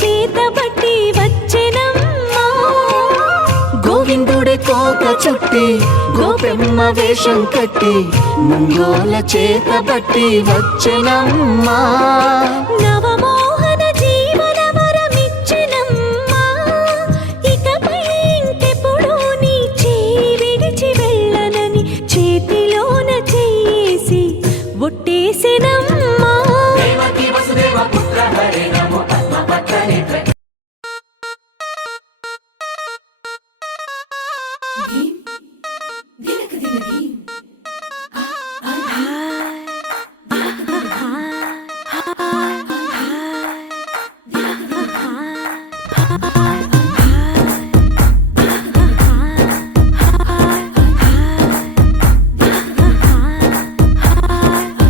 చేతబట్టి వచ్చెనమ్మా గోవిందుడి కోక చుట్టి గోపెమ్మ వేషం కట్టి ముంగోల చేతబట్టి వచ్చెనమ్మా నవమోహన జీవన వరమిచ్చెనమ్మా ఇకపై ఇంకెప్పుడు నీ చేయి విడిచి వెళ్ళనని చేతిలోన చేసి ఒట్టేసెనమ్మా దేవకీ వసుదేవ పుత్ర హరే నమో పద్మపత్ర నేత్ర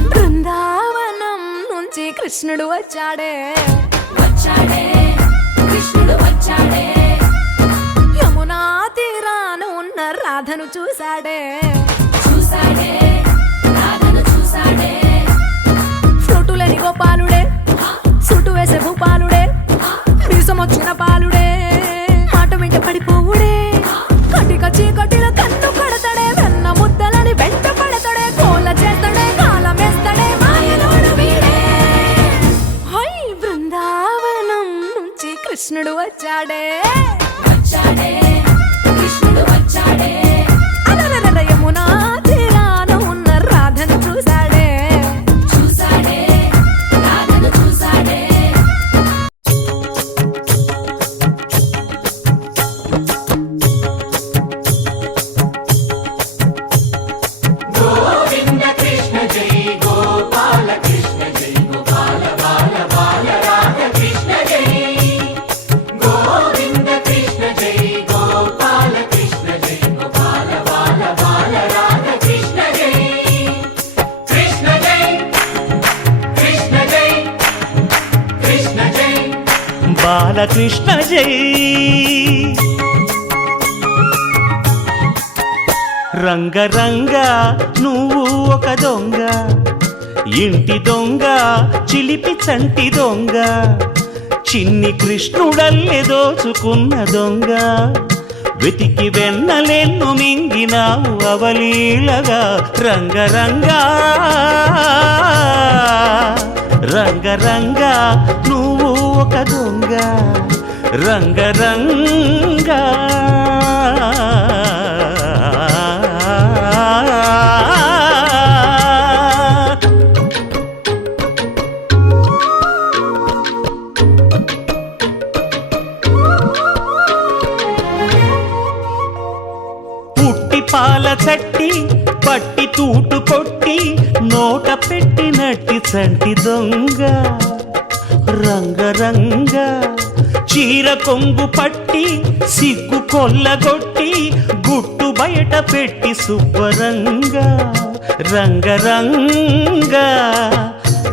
బృందావనం నుంచి కృష్ణుడు వచ్చాడే కృష్ణుడు వచ్చాడే యమునా తీరాన ఉన్న రాధను చూశాడే రాధను చూసాడే ఫ్రూటులేని గోపాలుడే సుటు వేసే భూపాలుడే మీసమొచ్చిన పాలుడే మాట వెంట పడిపోవుడే కటిక చీకటిలో కన్ను కడతాడే వెన్న ముద్దలని వెంట పడతాడే కోల చేస్తాడే కాలమేస్తాడే మాయలోడు వీడే హై బృందావనం నుంచి కృష్ణుడు వచ్చాడే కృష్ణుడు వచ్చాడే అలరల యమునా తీరాన ఉన్న రాధను చూశాడే రాధను చూసాడే గోవింద కృష్ణ జై గోపాల కృష్ణ జై గోపాల బాల బాల రాధ కృష్ణ జై గోవింద కృష్ణ జై గోపాల కృష్ణ జై గోపాల బాల బాల రాధ కృష్ణ జై కృష్ణ జై కృష్ణ జై కృష్ణ జై బాలకృష్ణ జై రంగరంగ నువ్వు ఒక దొంగ ఇంటి దొంగ చిలిపి చంటి దొంగ చిన్ని కృష్ణుడల్లె దోచుకున్న దొంగ వెతికి వెన్నలెన్ను మింగినావు అవలీలగా రంగరంగా రంగరంగా నువ్వు ఒక దొంగ రంగరంగా పుట్టి పాల చట్టి పట్టి తూటు కొట్టి నోట పెట్టినట్టి చంటి దొంగ రంగరంగ చీర కొంగు పట్టి సిగ్గు కొల్లగొట్టి గుట్టు బయట పెట్టి శుభ్రంగా రంగరంగ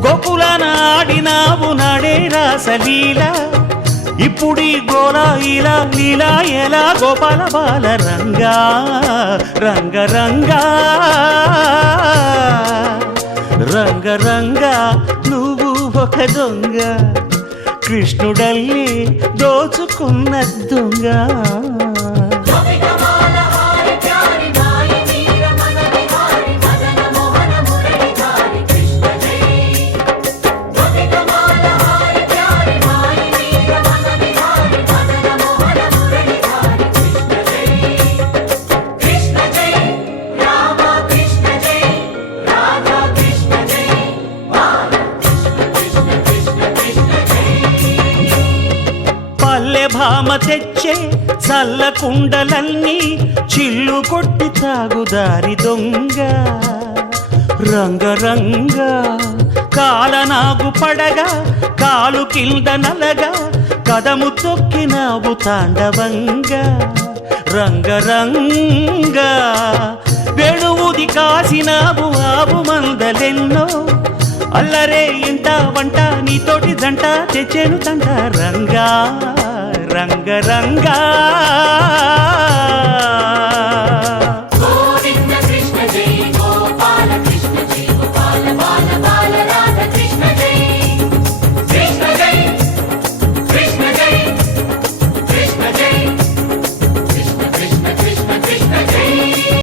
గోకులాన ఆడినావు నాడే రాసలీల ఇప్పుడీ గోలా ఇలా లీలా ఎలా గోపాల బాల రంగా రంగరంగా రంగరంగా నువ్వు ఒక దొంగ కృష్ణుడల్లి దోచుకున్న దొంగ భామ తెచ్చే చల్ల కుండలన్నీ చిల్లు కొట్టి తాగుదారి దొంగ రంగరంగ కాలనాగు పడగా కాలు కింద నలగా కదము తొక్కినావు తాండవంగా రంగరంగ వేణువుది కాసినావు ఆవు మందలెన్నో అల్లరే ఇంట వంట నీతోటి జంట తెచ్చేను తంట రంగా రంగరంగా